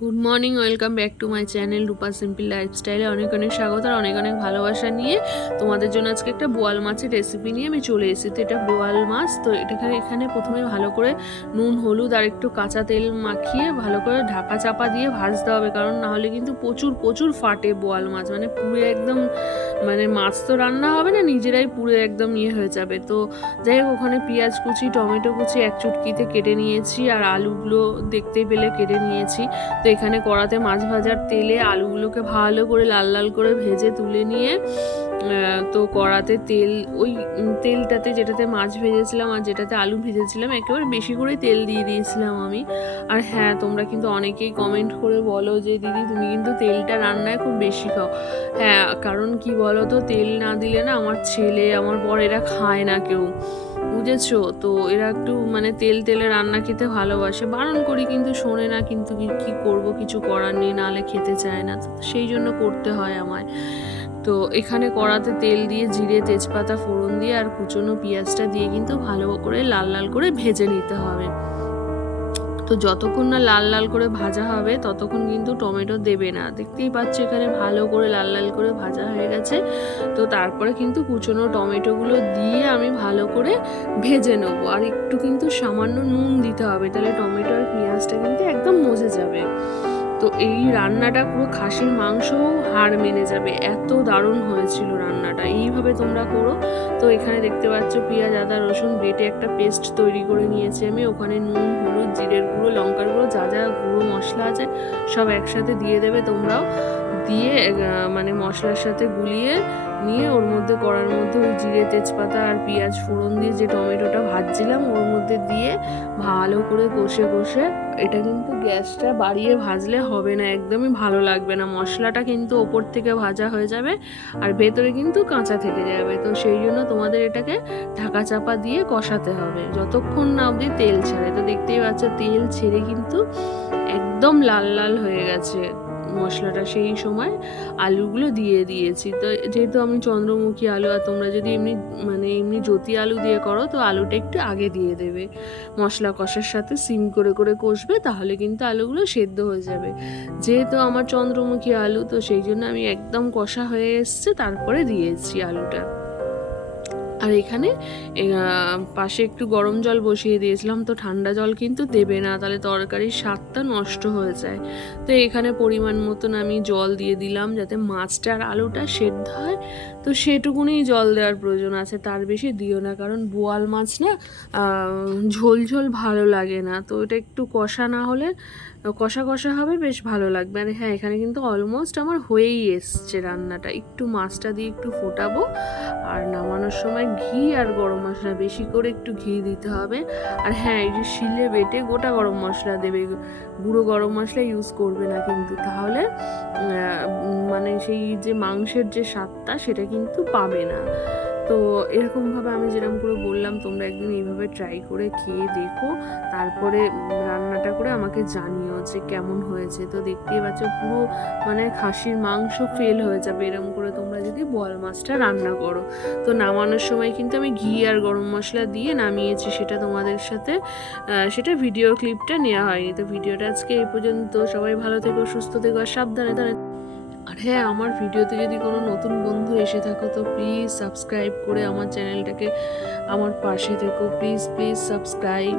Good morning welcome back to my channel Rupa simple লাইফস্টাইলে অনেক অনেক স্বাগত আর অনেক অনেক ভালোবাসা নিয়ে তোমাদের জন্য আজকে একটা বোয়াল মাছের রেসিপি নিয়ে আমি চলে এসেছি। তো এটা বোয়াল মাছ, তো এটাকে এখানে প্রথমে ভালো করে নুন, হলুদ আর একটু কাঁচা তেল মাখিয়ে ভালো করে ঢাকা চাপা দিয়ে ভাজতে হবে, কারণ নাহলে কিন্তু প্রচুর প্রচুর ফাটে বোয়াল মাছ। মানে পুরো একদম মানে মাছ তো রান্না হবে না, নিজেরাই পুরো একদম ইয়ে হয়ে যাবে। তো যাই হোক, ওখানে পেঁয়াজ কুচি, টমেটো কুচি এক চুটকিতে কেটে নিয়েছি আর আলুগুলো দেখতে পেলে কেটে নিয়েছি। তো এখানে কড়াতে মাছ ভাজার তেলে আলুগুলোকে ভালো করে লাল লাল করে ভেজে তুলে নিয়ে তো কড়াতে তেল, ওই তেলটাতে যেটাতে মাছ ভেজেছিলাম আর যেটাতে আলু ভেজেছিলাম, একেবারে বেশি করে তেল দিয়ে দিয়েছিলাম আমি। আর হ্যাঁ তোমরা কিন্তু অনেকেই কমেন্ট করে বলো যে, দিদি, তুমি কিন্তু তেলটা রান্নায় খুব বেশি খাও। হ্যাঁ কারণ কি বলো তো তেল না দিলে না আমার ছেলে, আমার বর এরা খায় না কেউ। বুঝেছ? তো এরা একটু মানে তেল তেলে রান্না খেতে ভালোবাসে। বারণ করি কিন্তু শোনে না কিন্তু কি করব? কিছু করার নেই নাহলে খেতে চায় না। সেই জন্য করতে হয় আমায়। তো এখানে কড়াতে তেল দিয়ে জিরে, তেজপাতা, ফোড়ন দিয়ে আর কুচনো পেঁয়াজটা দিয়ে কিন্তু ভালো করে লাল লাল করে ভেজে নিতে হবে। তো যতক্ষণ না লাল লাল করে ভাজা হবে, ততক্ষণ কিন্তু টমেটো দেবে না। দেখতেই পাচ্ছ এখানে ভালো করে লাল লাল করে ভাজা হয়ে গেছে। তো তারপরে কিন্তু কুচনো টমেটোগুলো দিয়ে আমি ভালো করে ভেজে নেব। আর একটু কিন্তু সামান্য নুন দিতে হবে, তাহলে টমেটো আর পেঁয়াজটা কিন্তু একদম মজে যাবে। তো এই রান্নাটা পুরো খাসির মাংস হাড় মেনে যাবে। এত দারুণ হয়েছিল রান্নাটা। এইভাবে তোমরা করো। তো এখানে দেখতে পাচ্ছ পেঁয়াজ, আদা, রসুন বেটে একটা পেস্ট তৈরি করে নিয়েছি আমি। ওখানে নুন, হলুদ, জিরের গুঁড়ো, লঙ্কার গুঁড়ো, যা যা গুঁড়ো মশলা আছে সব একসাথে দিয়ে দেবে। তোমরাও দিয়ে মানে মশলার সাথে গুলিয়ে নিয়ে ওর মধ্যে কড়ার মধ্যে ওই জিরে, তেজপাতা আর পেঁয়াজ ফোড়ন দিয়ে যে টমেটোটা ভাজছিলাম, ওর মধ্যে দিয়ে ভালো করে কষে কষে এটা কিন্তু গ্যাসটা বাড়িয়ে ভাজলে হবে না, একদমই ভালো লাগবে না। মশলাটা কিন্তু ওপর থেকে ভাজা হয়ে যাবে আর ভেতরে কিন্তু কাঁচা থেকে যাবে। তো সেই জন্য তোমাদের এটাকে ঢাকা চাপা দিয়ে কষাতে হবে। যতক্ষণ না অবধি তেল ছেড়ে। তো দেখতেই পাচ্ছ, তেল ছেড়ে কিন্তু একদম লাল লাল হয়ে গেছে। মশলাটা সেই সময় আলুগুলো দিয়ে দিয়েছি। তো যেহেতু আমি চন্দ্রমুখী আলু আর তোমরা যদি এমনি মানে এমনি জ্যোতি আলু দিয়ে করো, তো আলুটা একটু আগে দিয়ে দেবে। মশলা কষার সাথে সিম করে করে কষবে, তাহলে কিন্তু আলুগুলো সেদ্ধ হয়ে যাবে। যেহেতু আমার চন্দ্রমুখী আলু, তো সেই জন্য আমি একদম কষা হয়ে এসছে, তারপরে দিয়েছি আলুটা। আর এখানে পাশে একটু গরম জল বসিয়ে দিয়েছিলাম, তো ঠান্ডা জল কিন্তু দেবে না, তাহলে তরকারির স্বাদটা নষ্ট হয়ে যায়। তো এখানে পরিমাণ মতন আমি জল দিয়ে দিলাম, যাতে মাছটা আর আলুটা সেদ্ধ হয়। তো সেটুকুনি জল দেওয়ার প্রয়োজন আছে, তার বেশি দিও না, কারণ বোয়াল মাছ না ঝোল ঝোল ভালো লাগে না। তো এটা একটু কষা না হলে, কষা কষা হবে, বেশ ভালো লাগবে। আর হ্যাঁ এখানে কিন্তু অলমোস্ট আমার হয়েই এসছে রান্নাটা। একটু মাছটা দিয়ে একটু ফোটাবো, আর নামানোর সময় ঘি আর গরম মশলা বেশি করে একটু ঘি দিতে হবে। আর হ্যাঁ এই যে শিলে বেটে গোটা গরম মশলা দেবে। গুঁড়ো গরম মশলা ইউজ করবে না কিন্তু। তাহলে মানে সেই যে মাংসের যে স্বাদটা, সেটা কিন্তু পাবে না। তো এরকমভাবে আমি যেরকম করে বললাম, তোমরা একদিন এইভাবে ট্রাই করে খেয়ে দেখো। তারপরে রান্নাটা করে আমাকে জানিও যে কেমন হয়েছে। তো দেখতেই পাচ্ছ পুরো মানে খাসির মাংস ফেল হয়ে যাবে এরকম করে তোমরা যদি বল মাছটা রান্না করো। তো নামানোর সময় কিন্তু আমি ঘি আর গরম মশলা দিয়ে নামিয়েছি, সেটা তোমাদের সাথে সেটা ভিডিও ক্লিপটা নেওয়া হয়নি। তো ভিডিওটা আজকে এই পর্যন্ত। সবাই ভালো থেকো, সুস্থ থেকো, আর সাবধানে ধানে আর হ্যাঁ আমার ভিডিওতে যদি কোনো নতুন বন্ধু এসে থাকো তো প্লিজ সাবস্ক্রাইব করে আমার চ্যানেলটাকে আমার পাশে থেকো। Please please subscribe